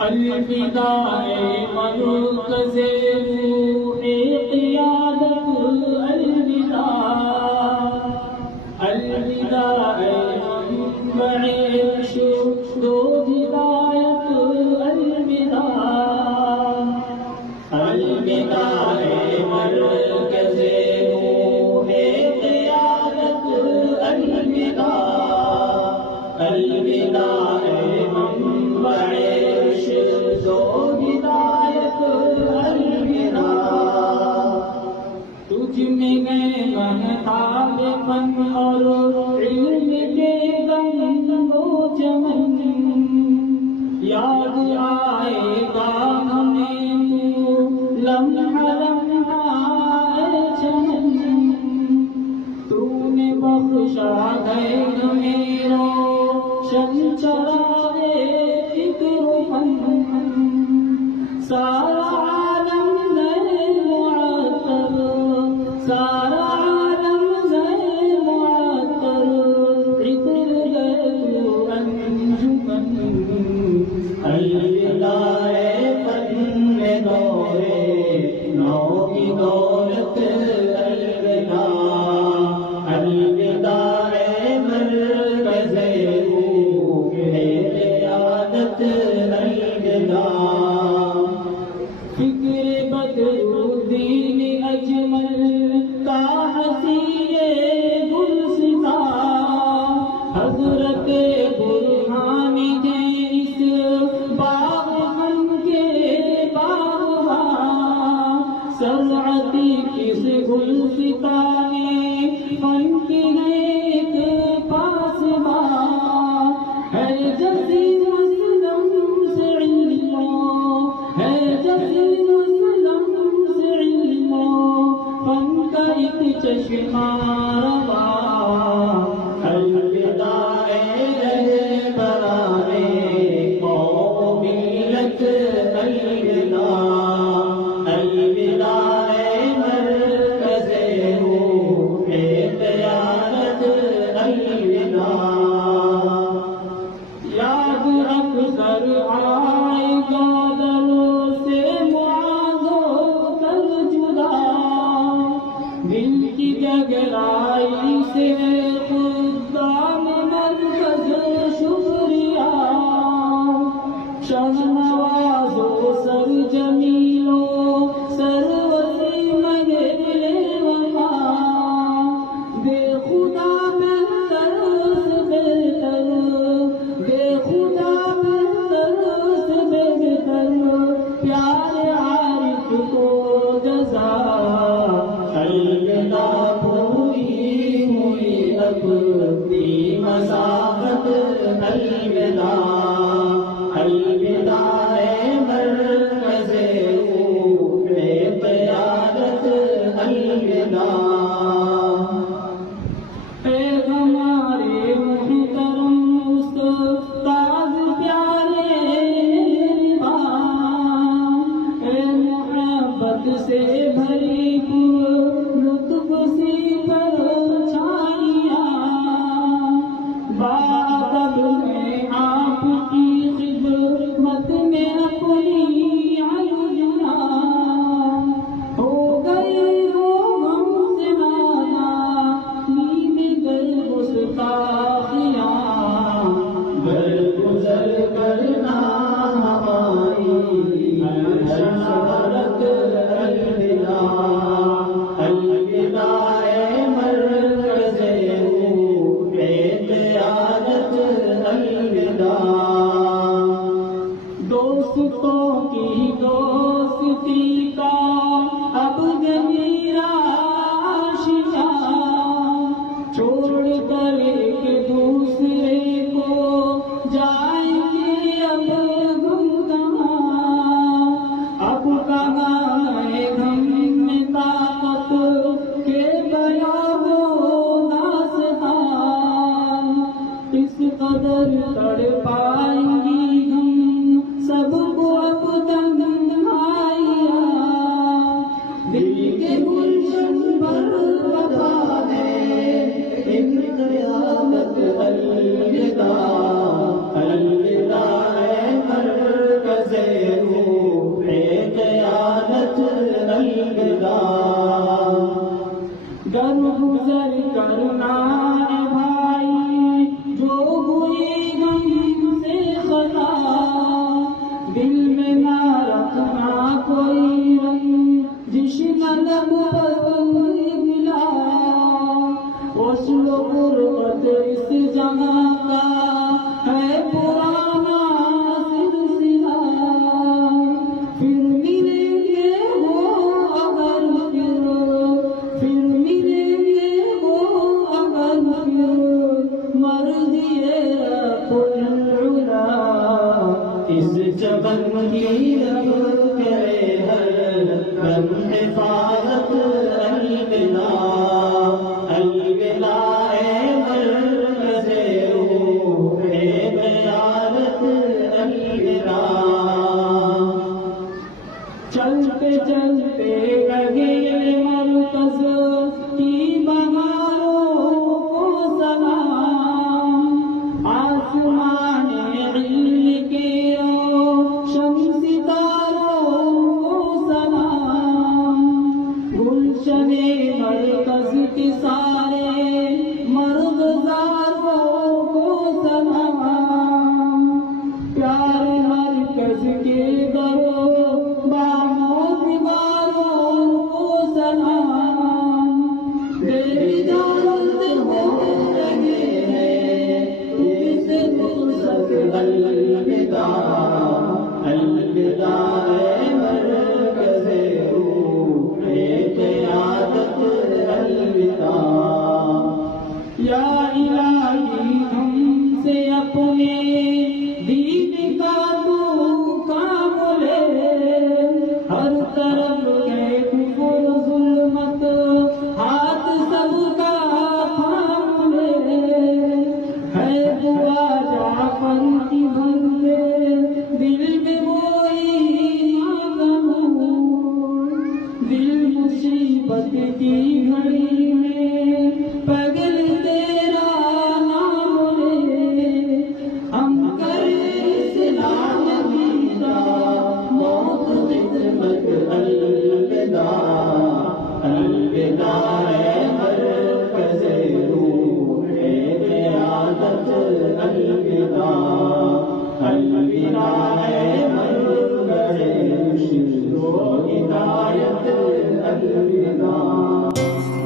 الوداع مرکز روح قیادت، الوداع منبع رشد و ہدایت، الوداع مرکز روح قیادت، الوداع منبع رشد و ہدایت، تجھ میں گئے محتاب فن اور علم کے گنگ و چمن، یاد آئے گا ہمیں تو لمحہ لمحہ اے چمن، تو نے بخشا ہے میرا شن چراغے فکر و فن، سارا عالم نئے معطر، سارا عالم نئے معطر، عطر گئے انجمن، الوداع فن دورے نو کی دولت، الوداع مرکز روح قیادت، فکر بدرالدین اجمل کا حسیے گلستاں، حضرت برہانی کے اس باغ من کے باغباں، سرعتی کس گلستاں نے فن کی ہے ایک پاسباں، ہے جزیر اسلم سے علم، ہے جزیر اسلم سے علم، فن کا ایک چشمہ رواں، الوداع رہبران قوم ملت، الوداع مرکز روح قیادت، یاد اکثر آئے گا در سے معاذ ہو کر جدا، دل کی گہرائی سے خدام مرکز شکریہ، شہنواز و سر جمیل و سر وسیم گلے وفا، بے خدا بہتر سے بہتر، بے خدا بہتر سے بہتر، پیارے عارف کو جزا، الوداع پوری ہوئی اپنی مسافت، الوداع مرکز جبن کی رب کرے ہر دم حفاظت الوداع الوداع اے مرکز روح بیارت الوداع چلتے چلتے لگے مرکز کی بہاروں کو سلام آسمان علم کے روشن ستاروں کو سلام گلشن مرکز کے سارے مرغزاروں کو سلام پیار مرکز کے درو الوداع اے مرکز روح قیادت الوداع یا الہی ہم سے اپنے دین کا تو کام لے ہر طرف ہے کفر ظلمت ہاتھ سب کا تھام لے ہے دعا جعفر کی بھر دے دل میں وہی ناغمور دل مصیبت کی گھڑی میں پگل تیرا نام لے ہم کریں اسلام دیدہ موت خدمت الوداع الوداع اے مرکز روح قیادت الوداع الوداع اے مرکز رشد و ہدایت الوداع